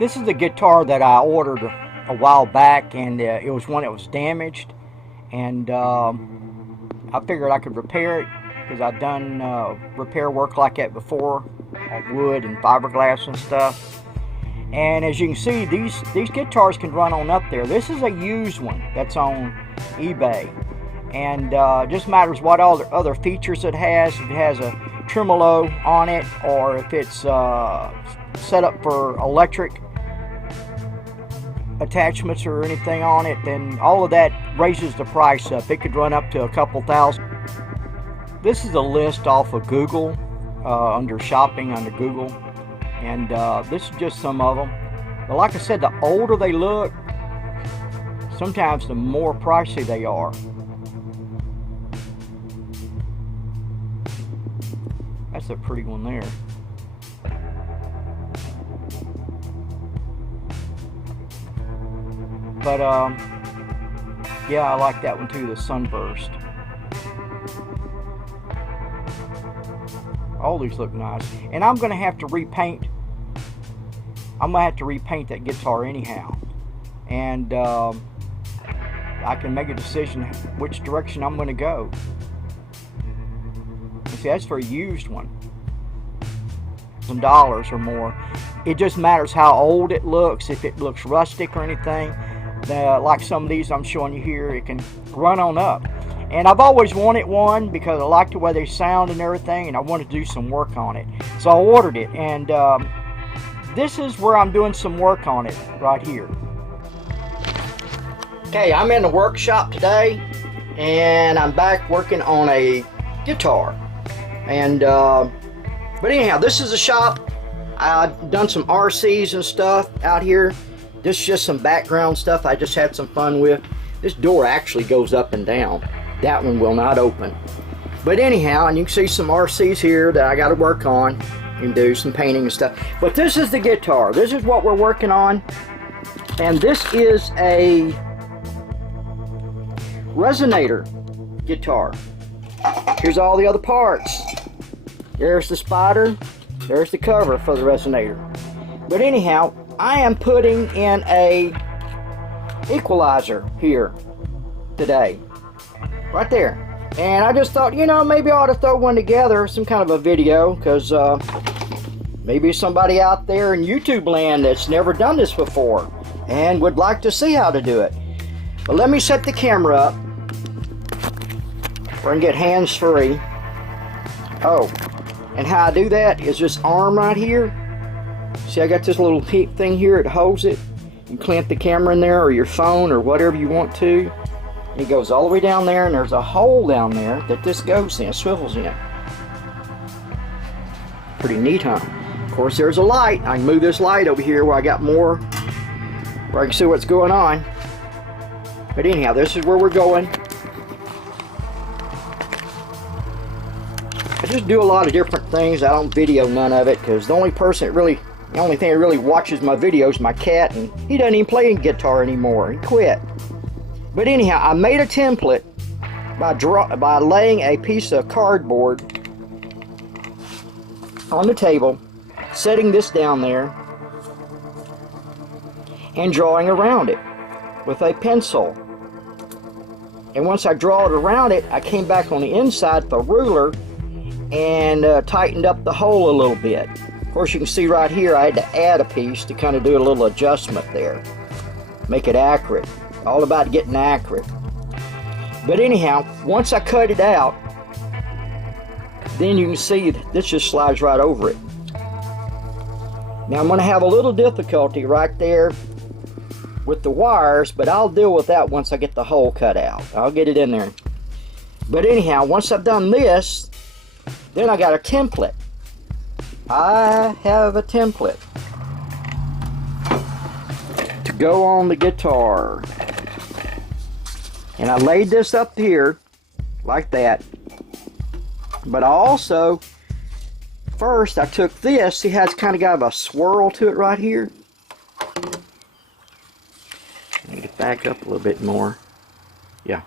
This is the guitar that I ordered a while back, and it was one that was damaged, and I figured I could repair it because I've done repair work like that before on wood and fiberglass and stuff. And as you can see, these guitars can run on up there. This is a used one that's on eBay, and just matters what all the other features it has. If it has a tremolo on it, or if it's set up for electric attachments or anything on it, then all of that raises the price up. It could run up to a couple thousand. This is a list off of Google, under shopping under Google, and this is just some of them. But like I said, the older they look, sometimes the more pricey they are. That's a pretty one there. But yeah, I like that one too, the Sunburst. All these look nice, and I'm gonna have to repaint. I'm gonna have to repaint that guitar anyhow, and I can make a decision which direction I'm gonna go. See, that's for a used one, some dollars or more. It just matters how old it looks. If it looks rustic or anything, like some of these I'm showing you here, it can run on up. And I've always wanted one because I like the way they sound and everything, and I want to do some work on it. So I ordered it, and this is where I'm doing some work on it right here. Okay, I'm in the workshop today, and I'm back working on a guitar. And but anyhow, this is a shop. I've done some RCs and stuff out here. This is just some background stuff I just had some fun with. This door actually goes up and down. That one will not open. But anyhow, and you can see some RCs here that I got to work on and do some painting and stuff. But this is the guitar. This is what we're working on. And this is a Resonator guitar. Here's all the other parts. There's the spider. There's the cover for the Resonator. But anyhow, I am putting in a equalizer here today. Right there. And I just thought, you know, maybe I ought to throw one together, some kind of a video, because maybe somebody out there in YouTube land that's never done this before and would like to see how to do it. But let me set the camera up where I can get hands free. Oh, and how I do that is this arm right here. See, I got this little thing here, it holds it. You clamp the camera in there, or your phone, or whatever you want to. It goes all the way down there, and there's a hole down there that this goes in, swivels in. Pretty neat, huh? Of course, there's a light. I can move this light over here where I got more, where I can see what's going on. But anyhow, this is where we're going. I just do a lot of different things. I don't video none of it, because the only thing that really watches my videos is my cat, and he doesn't even play guitar anymore. He quit. But anyhow, I made a template by laying a piece of cardboard on the table, setting this down there, and drawing around it with a pencil. And once I draw it around it, I came back on the inside with a ruler and tightened up the hole a little bit. Of course, you can see right here I had to add a piece to kind of do a little adjustment there, make it accurate. All about getting accurate. But anyhow, once I cut it out, then you can see this just slides right over it. Now I'm going to have a little difficulty right there with the wires, but I'll deal with that once I get the hole cut out. I'll get it in there. But anyhow, once I've done this, then I got a template. I have a template to go on the guitar. And I laid this up here like that. But I also, first I took this, see how it's kind of got a swirl to it right here? I need to back up a little bit more. Yeah.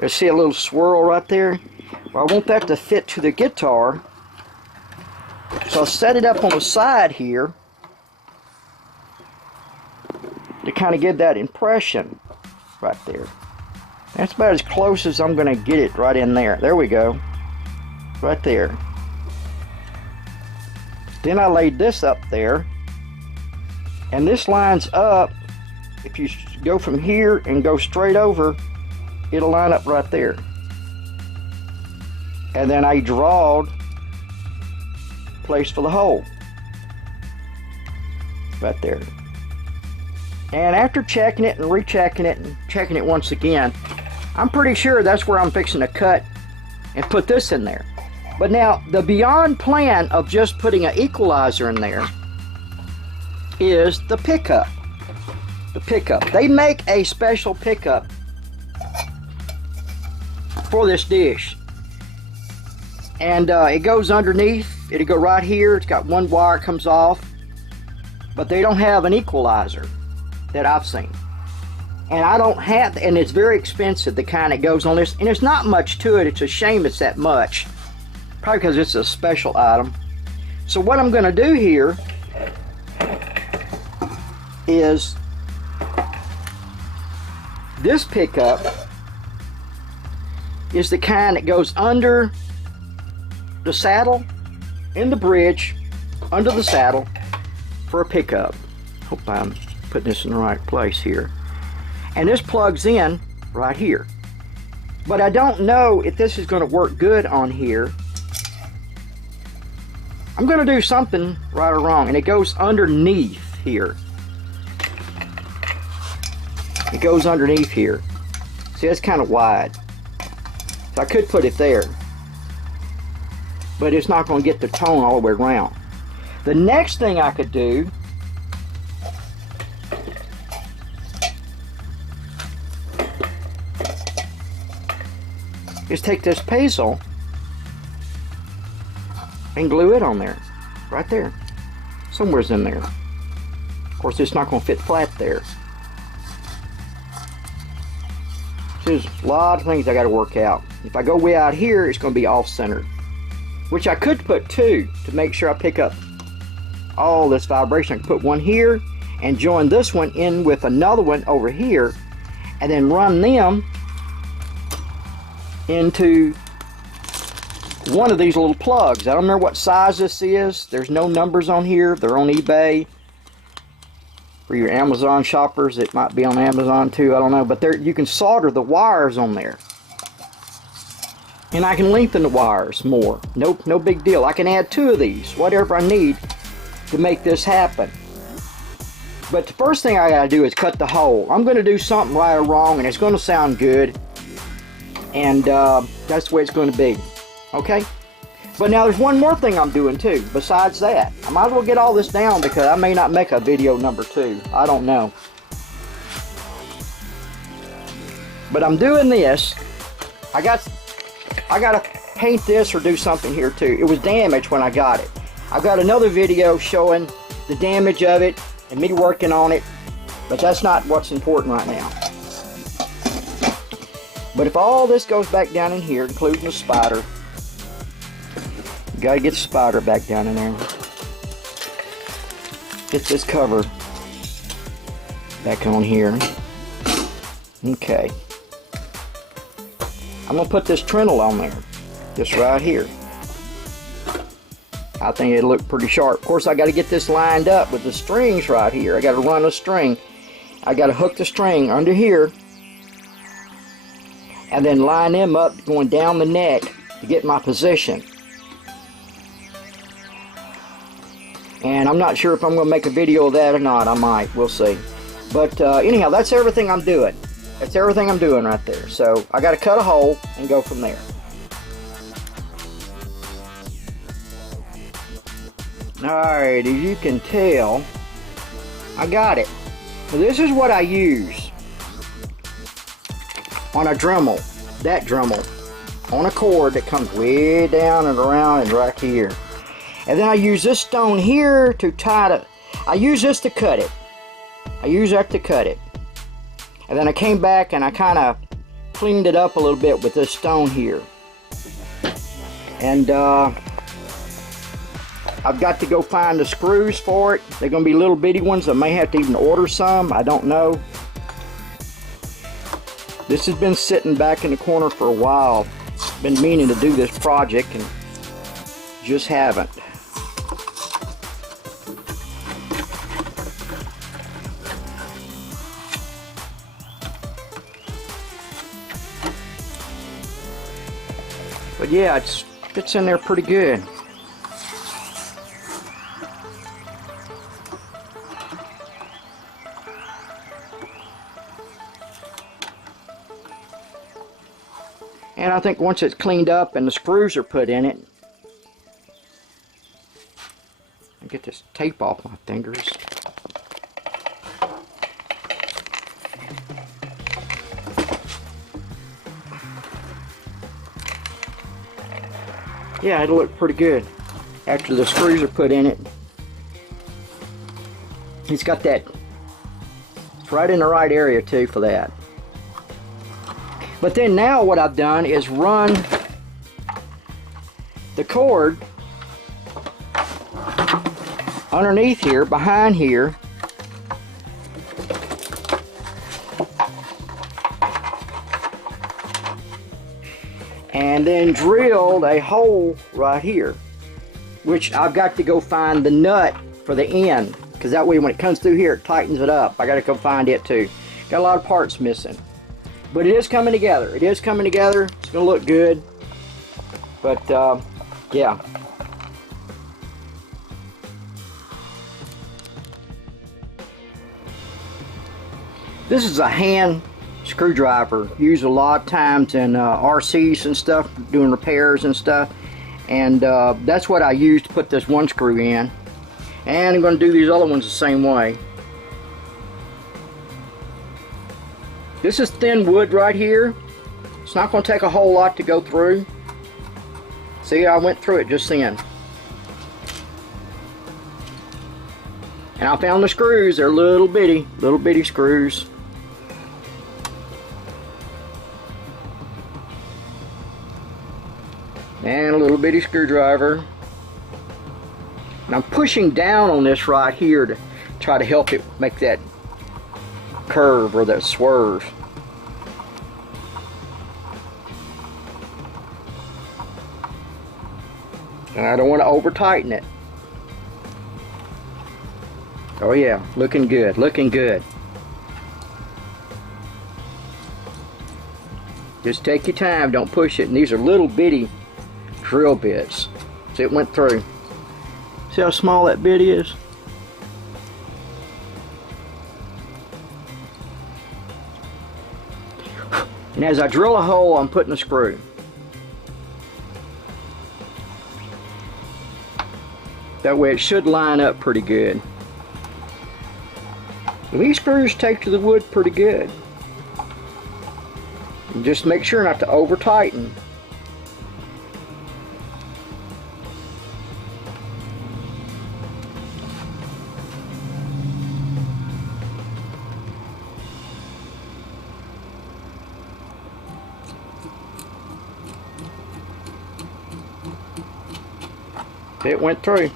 You see a little swirl right there? Well, I want that to fit to the guitar. So I'll set it up on the side here. to kind of give that impression right there. That's about as close as I'm going to get it right in there. There we go. Right there. Then I laid this up there. And this lines up. If you go from here and go straight over, it'll line up right there. And then I drawed place for the hole. Right there. And after checking it and rechecking it and checking it once again, I'm pretty sure that's where I'm fixing to cut and put this in there. But now, the beyond plan of just putting an equalizer in there is the pickup. The pickup. They make a special pickup for this dish. And it goes underneath. It'll go right here. It's got one wire comes off. But they don't have an equalizer that I've seen. And I don't have, and it's very expensive, the kind that goes on this. And there's not much to it. It's a shame it's that much. Probably because it's a special item. So what I'm going to do here is this pickup is the kind that goes under the saddle, in the bridge, under the saddle for a pickup. Hope I'm putting this in the right place here. And this plugs in right here. But I don't know if this is going to work good on here. I'm going to do something right or wrong, and it goes underneath here. It goes underneath here. See, that's kind of wide. So I could put it there, but it's not going to get the tone all the way around. The next thing I could do is take this pencil and glue it on there, right there. Somewhere's in there. Of course, it's not going to fit flat there. There's a lot of things I got to work out. If I go way out here, it's going to be off-centered, which I could put two to make sure I pick up all this vibration. I could put one here and join this one in with another one over here, and then run them into one of these little plugs. I don't remember what size this is. There's no numbers on here. They're on eBay. For your Amazon shoppers, it might be on Amazon too, I don't know. But there, you can solder the wires on there. And I can lengthen the wires more. No big deal. I can add two of these, whatever I need to make this happen. But the first thing I gotta do is cut the hole. I'm gonna do something right or wrong, and it's gonna sound good. And that's the way it's gonna be. Okay? But now there's one more thing I'm doing too, besides that. I might as well get all this down because I may not make a video number 2. I don't know. But I'm doing this. I gotta paint this or do something here too. It was damaged when I got it. I've got another video showing the damage of it and me working on it, but that's not what's important right now. But if all this goes back down in here, including the spider, you gotta get the spider back down in there. Get this cover back on here. Okay. I'm gonna put this tremolo on there, just right here. I think it'll look pretty sharp. Of course, I got to get this lined up with the strings right here. I got to run a string. I got to hook the string under here, and then line them up going down the neck to get my position. And I'm not sure if I'm going to make a video of that or not. I might. We'll see. But anyhow, that's everything I'm doing. That's everything I'm doing right there. So I got to cut a hole and go from there. Alright, as you can tell, I got it. Now, this is what I use on a Dremel. That Dremel. On a cord that comes way down and around and right here. And then I use this stone here to tie it. I use this to cut it. I use that to cut it. And then I came back and I kind of cleaned it up a little bit with this stone here. And I've got to go find the screws for it. They're going to be little bitty ones. I may have to even order some. I don't know. This has been sitting back in the corner for a while. Been meaning to do this project and just haven't. But yeah, it fits in there pretty good. And I think once it's cleaned up and the screws are put in it, I get this tape off my fingers. Yeah, it'll look pretty good after the screws are put in it. It's got that, it's right in the right area too for that. But then now what I've done is run the cord underneath here, behind here, and then drilled a hole right here, which I've got to go find the nut for the end, because that way when it comes through here it tightens it up. I got to go find it too. Got a lot of parts missing. But it is coming together. It is coming together. It's going to look good. But, yeah. This is a hand screwdriver. Used a lot of times in RCs and stuff, doing repairs and stuff. And that's what I used to put this one screw in. And I'm going to do these other ones the same way. This is thin wood right here. It's not going to take a whole lot to go through. See, I went through it just then. And I found the screws. They're little bitty screws. And a little bitty screwdriver. And I'm pushing down on this right here to try to help it make that curve or that swerve. And I don't want to over tighten it. Oh yeah, looking good, looking good. Just take your time, don't push it. And these are little bitty drill bits. See, it went through. See how small that bit is? And as I drill a hole, I'm putting a screw. That way it should line up pretty good. And these screws take to the wood pretty good. And just make sure not to over tighten. It went through.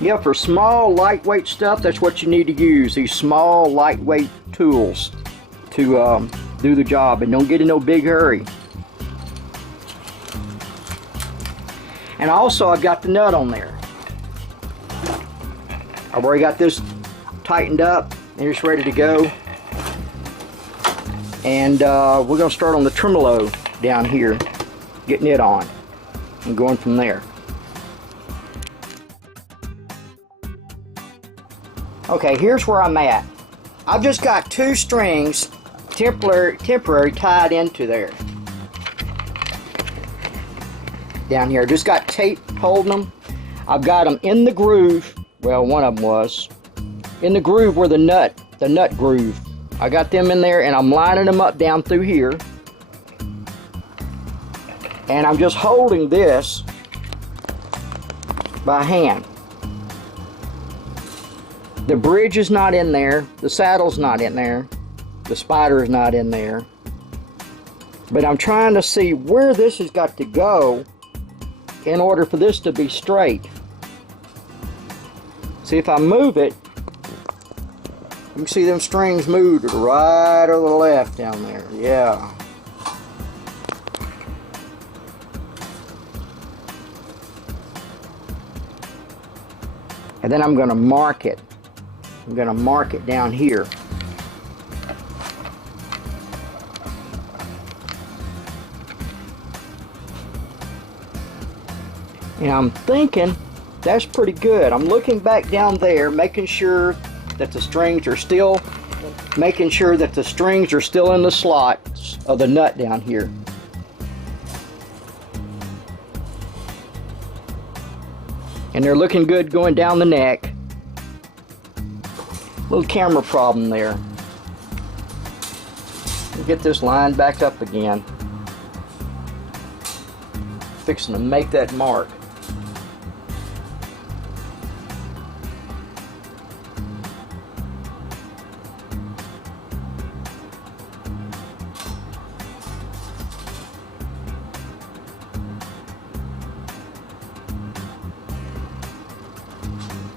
Yeah, for small, lightweight stuff, that's what you need to use. These small, lightweight tools to do the job, and don't get in no big hurry. And also, I've got the nut on there. I've already got this tightened up and it's ready to go. And we're going to start on the tremolo down here, getting it on and going from there. Okay, here's where I'm at. I've just got two strings temporary tied into there. Down here, just got tape holding them. I've got them in the groove. Well, one of them was in the groove where the nut groove. I got them in there, and I'm lining them up down through here. And I'm just holding this by hand. The bridge is not in there, the saddle's not in there, the spider is not in there. But I'm trying to see where this has got to go in order for this to be straight. See, if I move it, you can see them strings move to the right or the left down there. Yeah. And then I'm going to mark it. I'm going to mark it down here. And I'm thinking that's pretty good. I'm looking back down there, making sure that the strings are still, in the slots of the nut down here. And they're looking good going down the neck. Little camera problem there. Get this line back up again. Fixing to make that mark.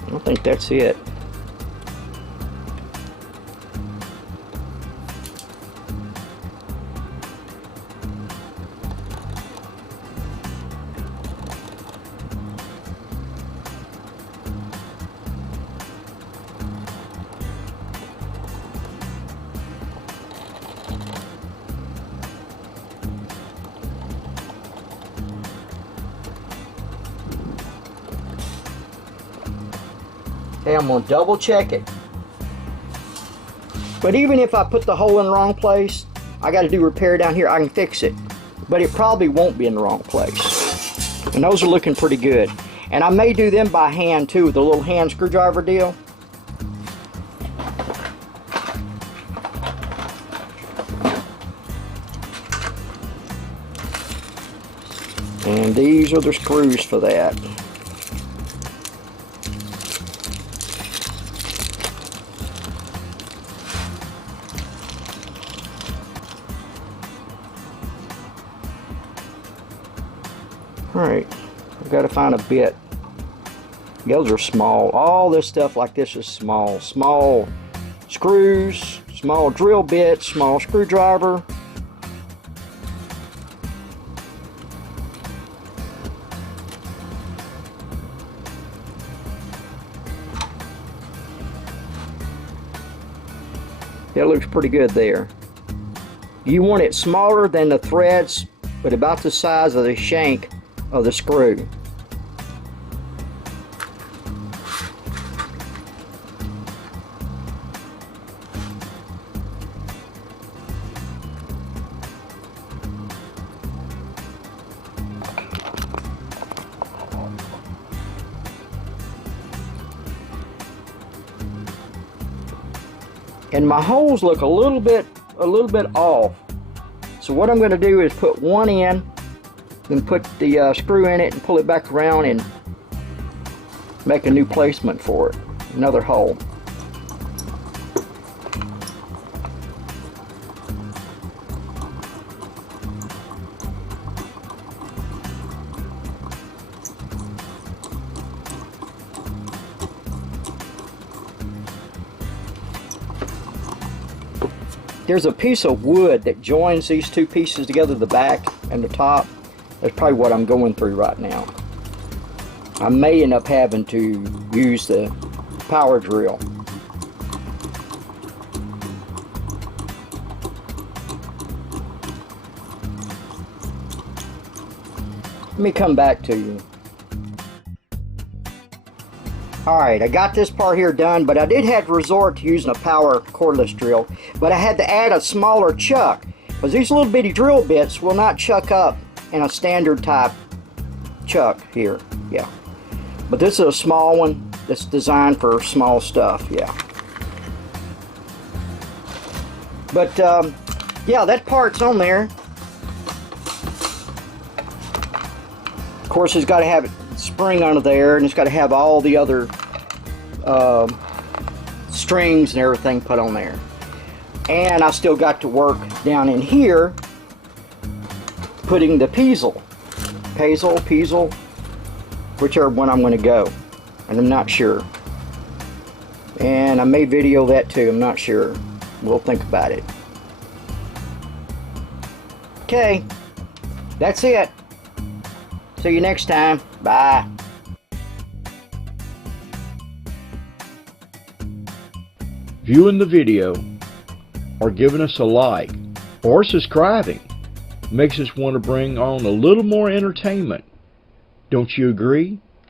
I think that's it. Okay, I'm going to double check it. But even if I put the hole in the wrong place, I got to do repair down here, I can fix it. But it probably won't be in the wrong place. And those are looking pretty good. And I may do them by hand too, with the little hand screwdriver deal. And these are the screws for that. Alright, I've got to find a bit. Those are small. All this stuff like this is small. Small screws, small drill bits, small screwdriver. That looks pretty good there. You want it smaller than the threads, but about the size of the shank of the screw. And my holes look a little bit off. So what I'm going to do is put one in, then put the screw in it and pull it back around and make a new placement for it. Another hole. There's a piece of wood that joins these two pieces together, the back and the top. That's probably what I'm going through right now. I may end up having to use the power drill. Let me come back to you. Alright, I got this part here done, but I did have to resort to using a power cordless drill. But I had to add a smaller chuck, because these little bitty drill bits will not chuck up in a standard type chuck here. Yeah. But this is a small one that's designed for small stuff. Yeah. But yeah, that part's on there. Of course, it's got to have a spring under there, and it's got to have all the other strings and everything put on there. And I still got to work down in here putting the Peasel, whichever one I'm going to go, and I'm not sure. And I may video that too, I'm not sure. We'll think about it. Okay, that's it. See you next time. Bye. Viewing the video or giving us a like or subscribing makes us want to bring on a little more entertainment. Don't you agree?